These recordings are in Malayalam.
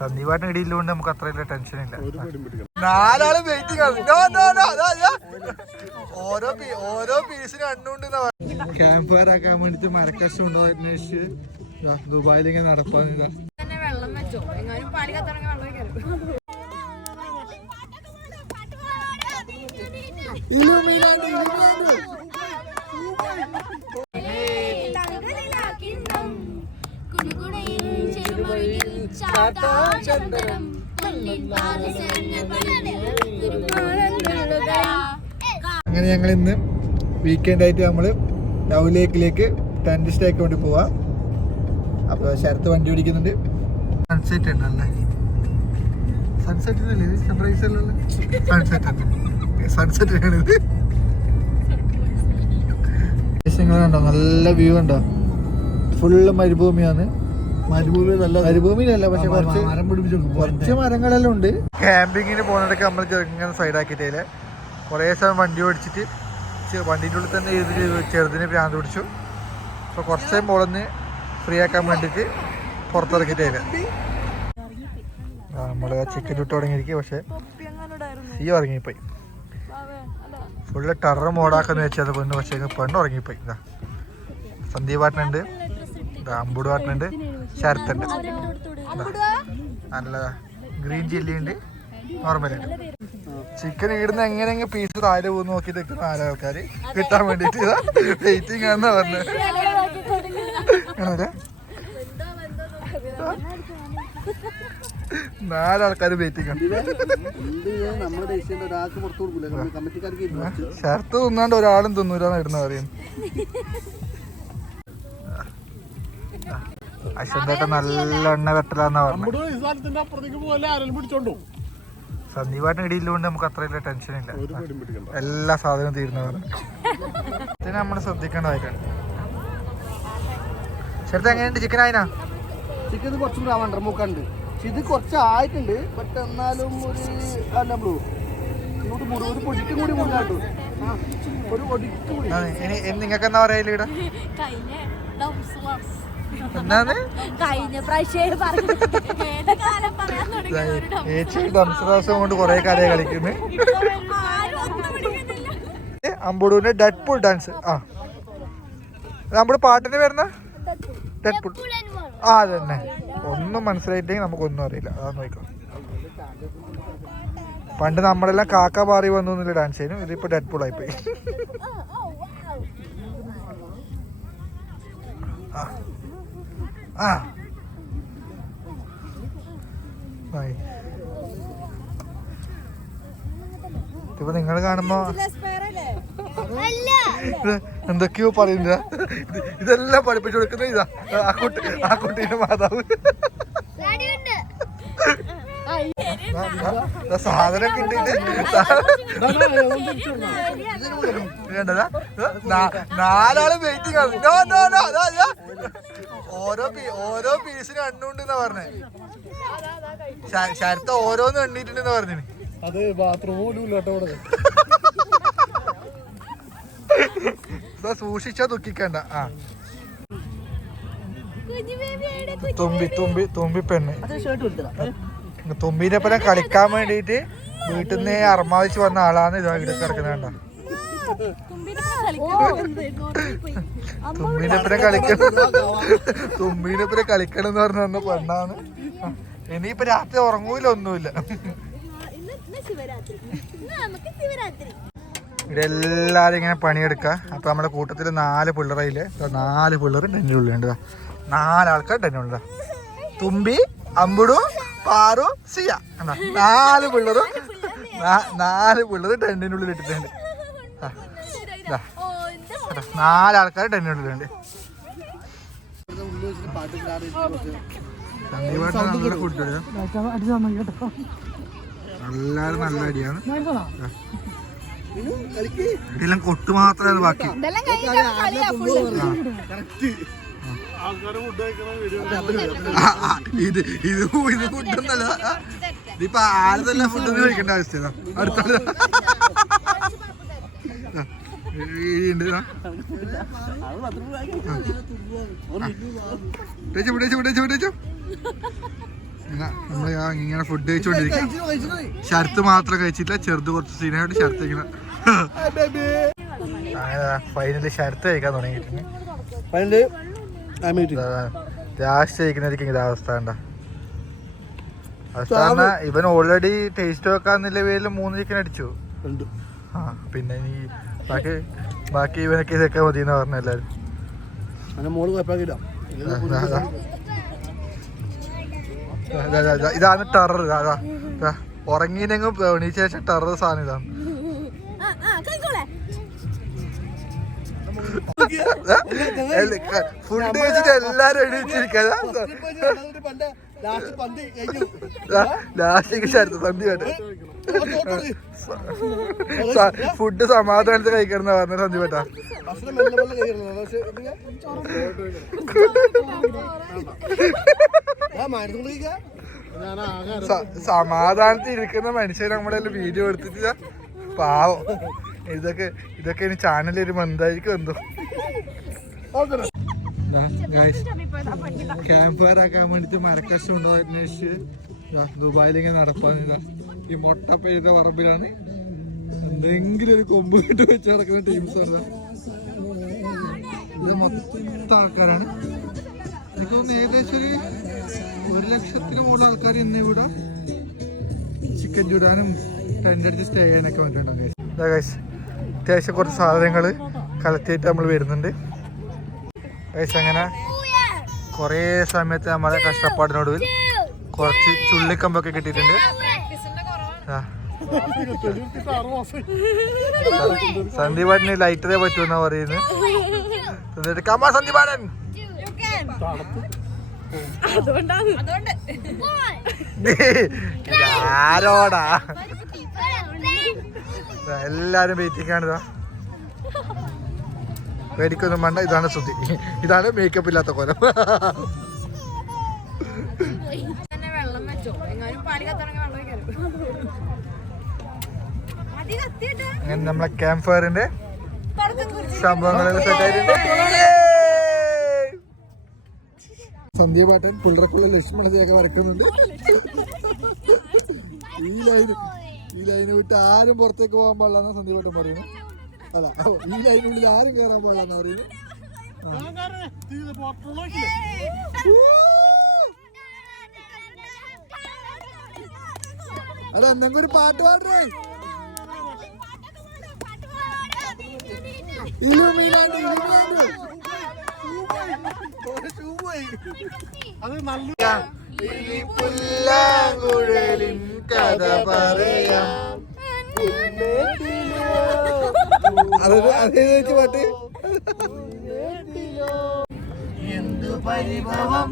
സന്ദീപാട്ടിന് ഇടയിലുകൊണ്ട് നമുക്ക് അത്രയുള്ള ടെൻഷൻ ഇല്ല. നാലാള് വെയിറ്റിംഗ് ആണ്. ഓരോ പീസിന് എണ്ണുണ്ട്. ക്യാമ്പ് ഫയർ ആക്കാൻ വേണ്ടിട്ട് മരക്കശം ഉണ്ടോ അന്വേഷിച്ച് ദുബായിലിങ്ങനെ നടപ്പാന്നില്ല. അങ്ങനെ ഞങ്ങൾ ഇന്ന് വീക്കെൻഡ് ആയിട്ട് നമ്മള് ലവ് ലേക്കിലേക്ക് ടെന്റ് സ്റ്റേ ആക്കി വേണ്ടി പോവാ. അപ്പൊ ശരത്ത് വണ്ടി ഓടിക്കുന്നുണ്ട്. സൺസെറ്റ് ഉണ്ടല്ലേ? സൺസെറ്റ് സൺറൈസ് അല്ലല്ലേ? സൺസെറ്റ് ആണിത്. കണ്ടോ, നല്ല വ്യൂ ഉണ്ടോ? ഫുള്ള് മരുഭൂമിയാണ്. മരുഭൂമിയിലല്ല, പക്ഷെ കുറച്ച് മരങ്ങളെല്ലാം ഉണ്ട്. ക്യാമ്പിങ്ങിന് പോകുന്നിടയ്ക്ക് നമ്മൾ ചെറുങ്ങനെ സൈഡാക്കിയിട്ടേ കുറേ സമയം വണ്ടി ഓടിച്ചിട്ട് വണ്ടീൻ്റെ ഉള്ളിൽ തന്നെ ചെറുതിന് ഭ്രാന്ത് പിടിച്ചു. അപ്പോൾ കുറച്ച് ടൈം മോളൊന്ന് ഫ്രീ ആക്കാൻ വേണ്ടിയിട്ട് പുറത്തിറക്കിയിട്ടേ നമ്മൾ ചിക്കൻ ഇട്ട് തുടങ്ങിയിരിക്കും. പക്ഷെ ഈ ഉറങ്ങിപ്പോയി. ഫുള്ള് ടെറർ മോഡാക്കാന്ന് വെച്ചാൽ പെണ്ണ്. പക്ഷേ പെണ്ണ് ഉറങ്ങിപ്പോയി. ഇതാ സന്ദീപാട്ടനുണ്ട്, അമ്പുടുവാട്ടനുണ്ട്, ശരത്തുണ്ട്. നല്ല ഗ്രീൻ ചില്ലി ഉണ്ട്, നോർമലുണ്ട്. ചിക്കൻ ഇടുന്ന എങ്ങനെയെങ്കിലും പീസ് താഴെ പോകുന്ന നോക്കി നിൽക്കുന്ന 4 ആൾക്കാർ കിട്ടാൻ വേണ്ടിട്ട് വെയിറ്റിംഗ് ആണെന്നാ പറഞ്ഞത്. ആണല്ലേ? 4 ആൾക്കാർ വെയിറ്റിംഗ് ആണ്. ഷർട്ട് തിന്നാണ്ട് ഒരാളും തിന്നൂരാന്ന് ഇടുന്ന പറയുന്നു. അശ്വന്തേട്ട നല്ല എണ്ണ വെട്ടലാന്നാ പറഞ്ഞത്. സന്ദീപാട്ടിന് ഇടയിലുകൊണ്ട് നമുക്ക് അത്രയുള്ള ടെൻഷൻ ഇല്ല. എല്ലാ സാധനവും തീരുന്നതാണ്. ഇതിന് നമ്മൾ ശ്രദ്ധിക്കേണ്ടതായിട്ടാണ്. ശരത്ത് എങ്ങനെയുണ്ട് ചിക്കൻ? ആയിനാ ചിക്കൻ കുറച്ചും കൂടെ ആവാണ്ട് മൂക്കാണ്ട്. ഇത് കുറച്ച് ആയിട്ടുണ്ട്. ബട്ട് എന്നാലും ഒരു ഒരു പൊടിക്കും കൂടി മുറിഞ്ഞാട്ടു. ഒരു പൊടിക്കും കൂടി. നിങ്ങൾക്ക് എന്താ പറയല് ഇവിടെ? ഡംസറാസം കൊണ്ട് കൊറേ കാലം കളിക്കുന്നു. അമ്പുടുവിന്റെ ഡെഡ്പൂൾ ഡാൻസ്. നമ്മുടെ പാട്ടിന് വരുന്ന ഡെഡ്പൂൾ. അത് തന്നെ. ഒന്നും മനസ്സിലായിട്ടെങ്കിൽ നമുക്കൊന്നും അറിയില്ല. അതാ നോക്കാം. പണ്ട് നമ്മളെല്ലാം കാക്ക പാറി വന്നു എന്നുള്ള ഡാൻസ് ചെയ്യുന്നു. ഇതിപ്പോ ഡെഡ്പൂൾ ആയിപ്പോയി. ഇപ്പൊ നിങ്ങൾ കാണുമ്പോ എന്തൊക്കെയോ പറയുന്നില്ല. ഇതെല്ലാം പഠിപ്പിച്ചു കൊടുക്കുന്ന ഇതാ ആ കുട്ടീന്റെ മാതാവ്. സാധനം കിട്ടിയിട്ട് 4 ആള് വെയിറ്റിംഗ് ആണ്. ഓരോ പീസിന് എണ്ണുണ്ടെന്നാ പറഞ്ഞേ. ശരത്ത് ഓരോന്ന് എണ്ണീട്ടുണ്ടെന്ന് പറഞ്ഞു. അത് ബാത്റൂം പോലും ഇല്ലാട്ടോ. സൂക്ഷിച്ചാ ദുഃഖിക്കണ്ട. തുമ്പി പെണ്ണ് തുമ്പിനെ പോലെ കളിക്കാൻ വേണ്ടിട്ട് വീട്ടിൽ നിന്ന് അർമാദിച്ച് വന്ന ആളാണ്. ഇതാ ഇവിടെ കിടക്കുന്നുണ്ട. തുമ്പീനെപ്പനെ കളിക്കണം എന്ന് പറഞ്ഞ വന്ന പെണ്ണാണ്. ഇനിയിപ്പൊ രാത്രി ഉറങ്ങൂല, ഒന്നുമില്ല. ഇവിടെ എല്ലാരും ഇങ്ങനെ പണിയെടുക്ക. അപ്പൊ നമ്മുടെ കൂട്ടത്തില് 4 പിള്ളേരായില്ലേ. 4 പിള്ളേർ ടെന്നിന്റെ ഉള്ളിലുണ്ട്. 4 ആൾക്കാർ ടെന്നിന്റെ ഉള്ളിലാ. തുമ്പി, അമ്പുടു, പാറു, സിയ. 4 പിള്ളേരും 4 ടെന്നിന്റെ ഉള്ളിൽ ഇട്ടിട്ടുണ്ട്. 4 ആൾക്കാർ ടെന്നിന്റെ ഉള്ളിലുണ്ട്. നല്ല ഫുഡ്. എല്ലാരും നല്ല അടിയാണ്. ഇതെല്ലാം കൊട്ട് മാത്രമാണ് ബാക്കി. ഇത് ഫുഡൊന്നല്ല. ഇതിപ്പോ ആരതെല്ലാം ഫുഡൊന്നും കഴിക്കേണ്ട ആവശ്യമില്ല. അടുത്തുള്ള നമ്മൾ ഇങ്ങനെ ഫുഡ് കഴിച്ചോണ്ടിരിക്കും. ഷർത്ത് മാത്രം കഴിച്ചിട്ടില്ല, ചെറുത് കുറച്ച് സീനായിട്ട് ഷർത്ത് ഇങ്ങനെ ഫൈനലി ഷർത്ത് കഴിക്കാൻ തുടങ്ങിയിട്ടുണ്ട്. ലാസ്റ്റ് കഴിക്കുന്നതായിരിക്കും ഇത് അവസ്ഥ ഉണ്ട. അവസ്ഥ ഇവൻ ഓൾറെഡി ടേസ്റ്റ് വെക്കാന്നുള്ള പേരിൽ 3 ചിക്കൻ അടിച്ചു. പിന്നെ ഈ ബാക്കി ഇവനൊക്കെ ഇതൊക്കെ മതി എന്ന് പറഞ്ഞു എല്ലാരും. ഇതാണ് ടെറർ. ഉറങ്ങിനെങ്ങും എണീച്ച ശേഷം ടെറർ സാധനം ഇതാണ്. ഫുഡ് കഴിച്ചിട്ട് എല്ലാരും എണീച്ചിരിക്കാ. ലാസ്റ്റ് സന്ധി വേണ്ട ഫുഡ് സമാധാനത്തിൽ കഴിക്കണം പറഞ്ഞ സന്ധി വേട്ടാ. സമാധാനത്തിൽ ഇരിക്കുന്ന മനുഷ്യരെ നമ്മുടെ വീഡിയോ എടുത്തിട്ടില്ല. പാവം. ഇതൊക്കെ ഇനി ചാനലിൽ ഒരു എന്തായിരിക്കും എന്തോ. ക്യാമ്പ് ഫയർ ആക്കാൻ വേണ്ടിട്ട് മരക്കശം ഉണ്ടോ അന്വേഷിച്ച് ദുബായിലിങ്ങനെ നടപ്പാനില്ല. ഈ മൊട്ടപ്പേരുടെ പറമ്പിലാണ് എന്തെങ്കിലും ഒരു കൊമ്പ് കിട്ട് വെച്ച് നടക്കുന്ന ടീംസാണ്. ഇത് മൊത്തം ആൾക്കാരാണ്. എനിക്ക് തോന്നുന്നു ഏകദേശം ഒരു 1,00,000 മുകളിൽ ആൾക്കാർ ഇന്ന് ഇവിടെ ചിക്കൻ ചൂടാനും ടെൻ്റ് അടിച്ച് സ്റ്റേ ചെയ്യാനൊക്കെ വേണ്ടിയിട്ടുണ്ടാകും. അത്യാവശ്യം കുറച്ച് സാധനങ്ങൾ കളക്ട് നമ്മൾ വരുന്നുണ്ട്. അങ്ങനെ കുറേ സമയത്ത് നമ്മളെ കഷ്ടപ്പാടിനൊടുവിൽ കുറച്ച് ചുള്ളിക്കമ്പൊക്കെ കിട്ടിയിട്ടുണ്ട്. സന്ദീപാടിന് ലൈറ്ററേ പറ്റൂന്നാ പറയുന്നത്. എന്നിട്ട് കമ്മാ സന്ദീപാടൻ ആരോടാ എല്ലാരും വെയിറ്റിംഗ് ആണ്. പേടിക്കൊന്നും വേണ്ട. ഇതാണ് ശ്രുതി. ഇതാണ് മേക്കപ്പ് ഇല്ലാത്ത കോലം. അങ്ങനെ നമ്മളെ ക്യാമ്പ് ഫയറിന്റെ സംഭവങ്ങളെല്ലാം സെറ്റായിട്ടുണ്ട്. സന്ധ്യപാട്ടൻ പുള്ളറക്കുള്ള ലക്ഷ്മണതയൊക്കെ വരക്കുന്നുണ്ട്. ഈ ലൈന് വിട്ട് ആരും പുറത്തേക്ക് പോകാൻ പാടില്ലെന്നാണ് സന്ധ്യപാട്ടൻ പറയുന്നത്. അല്ല, ഈ ലൈനുള്ളിൽ ആരും കയറാൻ പാടില്ലെന്ന് പറയുന്നത്. അല്ല, എന്തെങ്കിലും ഒരു പാട്ട് പാടേ. പുല്ലാങ്കുഴലിൻ കഥ പറയാം. അതേ പാട്ട്. എന്തു പരിഭവം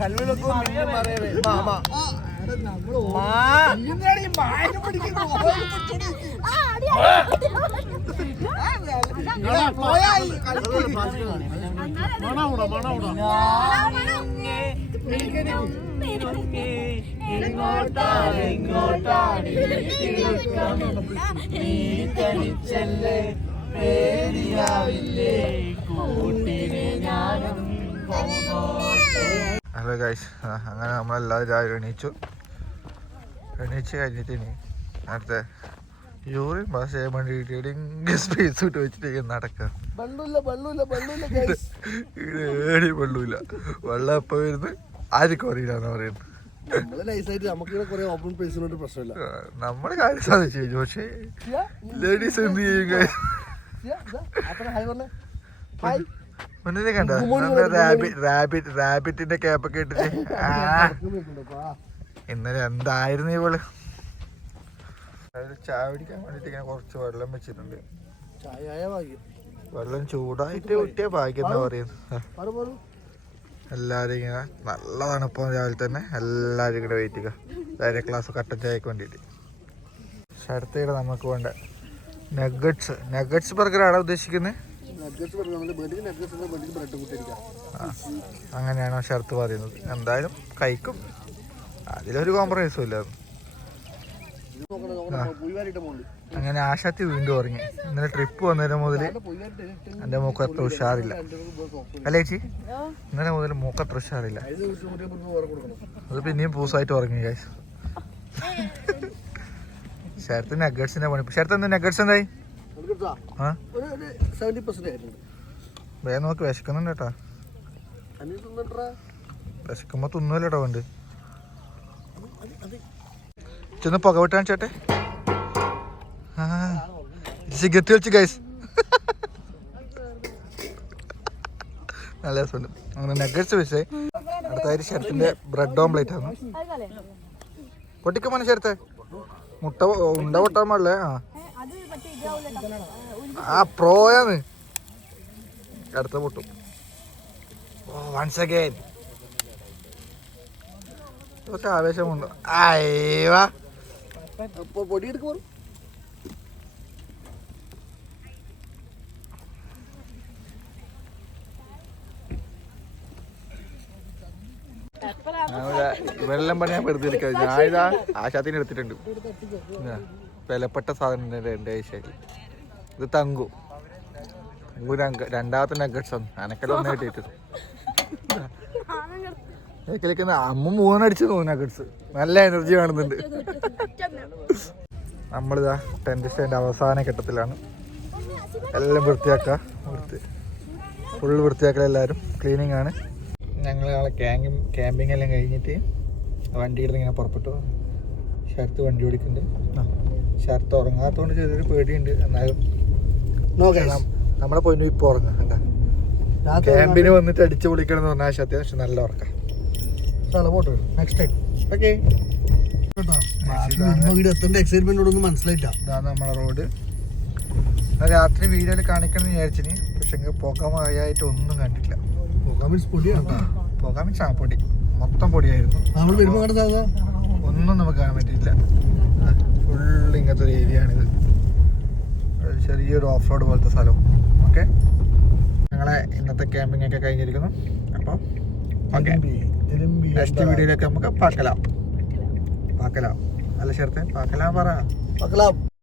കല്ലിലൊക്കെ ഹലോ ഗൈസ്, അങ്ങനെ നമ്മളെല്ലാവരും രാവിലെ എണീച്ച് കഴിഞ്ഞിട്ട് ഇനി അടുത്ത യൂറിൻ പാസ് ചെയ്യാൻ വേണ്ടിയിട്ട് എവിടെയെങ്കിലും സ്പേസ് ഇട്ട് വെച്ചിട്ട് നടക്കുക. ഏടി വെള്ളമില്ല. വെള്ളം എപ്പോൾ വരുന്നത് ആർക്കും അറിയില്ലാന്ന് പറയുന്നത്. നമ്മുടെ കാര്യം സാധിച്ചു കഴിഞ്ഞു. പക്ഷേ ലേഡീസ് എന്ത് ചെയ്യും? മുന്നേ കണ്ട റാബിറ്റിന്റെ ക്യാപ്പൊക്കെ ഇട്ടിട്ട് ഇന്നലെ എന്തായിരുന്നു ഇവള്. ചായ പിടിക്കാൻ വേണ്ടിട്ട് ഇങ്ങനെ കുറച്ച് വെള്ളം വെച്ചിട്ടുണ്ട്. വെള്ളം ചൂടായിട്ട് കിട്ടിയ ഭാഗ്യം എന്താ പറയുന്നത്. എല്ലാരും ഇങ്ങനെ നല്ല തണുപ്പം രാവിലെ തന്നെ എല്ലാരും ഇങ്ങനെ വെയിറ്റ് ചെയ്യുക ഡയറക്റ്റ് ക്ലാസ് കട്ടൻ ചായക്ക് വേണ്ടിയിട്ട്. ഷർത്തയുടെ നമുക്ക് വേണ്ട നഗറ്റ്സ് ബർഗറാണോ ഉദ്ദേശിക്കുന്നത്? അങ്ങനെയാണോ ഷർത്ത് പറയുന്നത്? എന്തായാലും കഴിക്കും, അതിലൊരു കോംപ്രമൈസും ഇല്ല. അങ്ങനെ ആശാത്തി വീണ്ടും ഉറങ്ങി. ഇന്നലെ ട്രിപ്പ് വന്നതിന് മുതൽ എൻ്റെ മൂക്ക് അത്ര ഉഷാറില്ല അല്ലേ ചേച്ചി? ഇന്നലെ മുതൽ മൂക്ക് അത്ര ഉഷാറില്ല. അത് പിന്നെയും പൂസായിട്ട് ഉറങ്ങി ഗൈസ്. ശരത്ത് നഗറ്റ്സിന്റെ പണി. ശരത്ത് എന്താ നഗറ്റ്സ് എന്തായി? വേഗം നോക്ക്, വിശക്കുന്നുണ്ട് കേട്ടാ. വിശക്കുമ്പോ തിന്നൂല്ലോ വേണ്ട. ചെന്ന് പുക വിട്ടാൻ ചേട്ടെ. സിഗരറ്റ് വലിച്ച് ഗൈസ്. നല്ല രസമുണ്ട്. അങ്ങനെ നഗറ്റ്സ് വെച്ചേ. അടുത്തായിട്ട് ശരത്തിന്റെ ബ്രെഡ് ഓംപ്ലേറ്റ് ആണ്. പൊട്ടിക്കുമ്പോൾ ശരത്തെ മുട്ട ഉണ്ട പൊട്ടാൻ പാടില്ലേ? ആ പ്രോയാന്ന്. അടുത്ത പൊട്ടും. വൺസ് അഗൈൻ കുറച്ച് ആവേശമുണ്ട്. അയ്യവാ പൊടി എടുക്കുമോ? ഇവരെല്ലാം പണി ഞാൻ വെറുതെ എടുക്കാം. ഞാൻ ഇതാ ആശാത്തിന് എടുത്തിട്ടുണ്ട്. വിലപ്പെട്ട സാധനം എൻ്റെ ആഴ്ചയിൽ. ഇത് തങ്കു. രണ്ടാമത്തെ നഗറ്റ്സ് ആണ്. അനക്കെല്ലാം ഒന്നേ കിട്ടിയിട്ട് അമ്മ 3 അടിച്ചു തോന്നുന്നു നഗറ്റ്സ്. നല്ല എനർജി കാണുന്നുണ്ട്. നമ്മളിതാ ടെൻറ്റ് സ്റ്റേൻ്റെ അവസാന ഘട്ടത്തിലാണ്. എല്ലാം വൃത്തിയാക്കുക. ഫുൾ വൃത്തിയാക്കൽ, എല്ലാവരും ക്ലീനിങ് ആണ്. ഞങ്ങൾ നാളെ ക്യാമ്പിങ് എല്ലാം കഴിഞ്ഞിട്ട് വണ്ടിയിൽ ഇങ്ങനെ പുറപ്പെട്ടു. ശരത്ത് വണ്ടി ഓടിക്കുന്നുണ്ട്. ശരത്ത് ഉറങ്ങാത്തതുകൊണ്ട് ചെറിയൊരു പേടിയുണ്ട്. എന്നാലും നമ്മളെ പോയിന്റ് ഇപ്പോൾ ഉറങ്ങാം. കണ്ടാ ക്യാമ്പിന് വന്നിട്ട് അടിച്ചു പൊളിക്കണം എന്ന് പറഞ്ഞാൽ ശരത്ത്. പക്ഷെ നല്ല ഉറക്കാം. Next time okay. മനസ്സിലായില്ല. ഇതാണ് നമ്മളെ റോഡ്. രാത്രി വീഡിയോയിൽ കാണിക്കണം എന്ന് വിചാരിച്ചിന്. പക്ഷെ പോകാമായിട്ട് ഒന്നും കണ്ടില്ല. പോകാൻ മീൻസ് ആ പൊടി മൊത്തം പൊടിയായിരുന്നു. ഒന്നും നമുക്ക് കാണാൻ പറ്റിയില്ല. ഫുള്ള് ഇങ്ങനത്തെ ഒരു ഏരിയ ആണിത്. ചെറിയൊരു ഓഫ് റോഡ് പോലത്തെ സ്ഥലവും. ഓക്കെ, ഞങ്ങളെ ഇന്നത്തെ ക്യാമ്പിംഗ് ഒക്കെ കഴിഞ്ഞിരിക്കുന്നു. അപ്പം ഓക്കെ, നെക്സ്റ്റ് വീഡിയോയിലേക്ക് നമുക്ക് പാക്കലാം. അല്ല ശരത്തെ പാക്കലാം പറ.